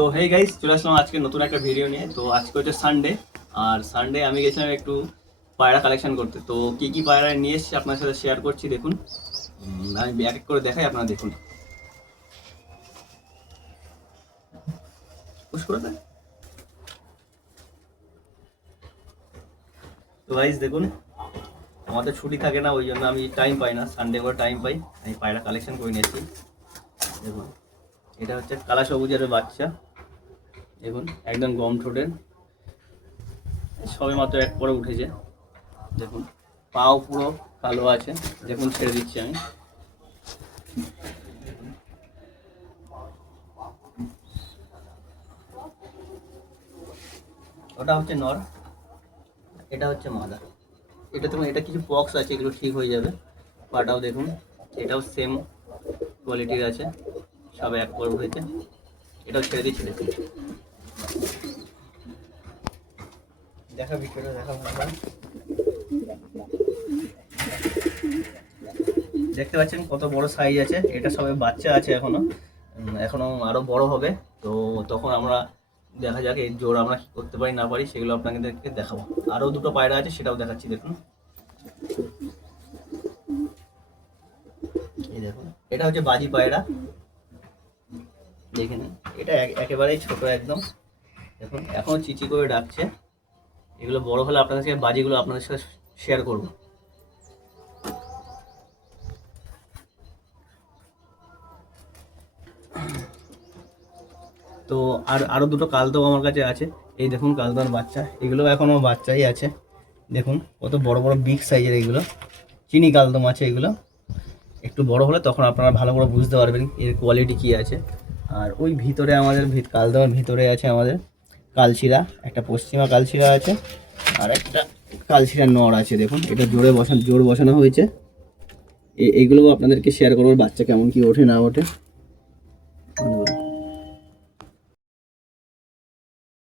তো hey guys, চলে আসলাম আজকে নতুন একটা ভিডিও নিয়ে। তো আজকে হচ্ছে সানডে, আর সানডে আমি গেছিলাম একটু পায়রা কালেকশন করতে। তো কি কি পায়রা নিয়ে এসেছি আপনার সাথে শেয়ার করছি, দেখুন। আমি এক এক করে দেখাই, আপনারা দেখুন। পুশ করে দেন। তো গাইস দেখুন, আমাদের ছুটি থাকে না, ওই জন্য আমি টাইম পাই না, সানডে করে টাইম পাই, আমি পায়রা কালেকশন করে নিয়েছি। দেখুন, এটা হচ্ছে কালা সবুজের বাচ্চা। দেখুন, একদম গম ঠোঁটের, সবে মাত্র এক পরে উঠেছে। দেখুন, পাও পুরো কালো আছে। দেখুন, ছেড়ে দিচ্ছি আমি। ওটা হচ্ছে নর, এটা হচ্ছে মাদা। এটা দেখুন, এটা কিছু পক্স আছে, এগুলো ঠিক হয়ে যাবে। পাটাও দেখুন, এটাও সেম কোয়ালিটির আছে, সব এক পর্ব হয়েছে। এটাও ছেড়ে দিচ্ছি। দেখুন, দেখা ভিডিওটা দেখা ভালো। দেখতে পাচ্ছেন কত বড় সাইজ আছে। এটা সবাই বাচ্চা আছে এখনো, এখনো আরো বড় হবে। তো তখন আমরা দেখা যাক এই জোর আমরা কি করতে পারি না পারি, সেগুলো আপনাদেরকে দেখাবো। আরো দুটো পায়রা আছে, সেটাও দেখাচ্ছি। দেখুন, এই দেখুন, এটা হচ্ছে বাজি পায়রা। দেখে নিন, এটা একেবারেই ছোট একদম। দেখুন, এখনো চিচি করে ডাকছে। এগুলো বড় হলে আপনাদের সাথে বাজিগুলো আপনাদের সাথে শেয়ার করব। তো আরো দুটো কালদম আমার কাছে আছে। এই দেখুন, কালদম বাচ্চা, এগুলো এখনো বাচ্চাই আছে। দেখুন কত বড় বড় বিগ সাইজের এগুলো, চিনি কালদম আছে এগুলো। একটু বড় হলে তখন আপনারা ভালো করে বুঝতে পারবেন এর কোয়ালিটি কী আছে। আর ওই ভিতরে আমাদের কালদমের ভিতরে আছে আমাদের কালশিরা, একটা পশ্চিমা কালশিরা আছে, আর একটা কালশিরার নর আছে। দেখুন, এটা জোর বসানো হয়েছে। এইগুলো আপনাদেরকে শেয়ার করবো, বাচ্চা কেমন কি ওঠে না ওঠে।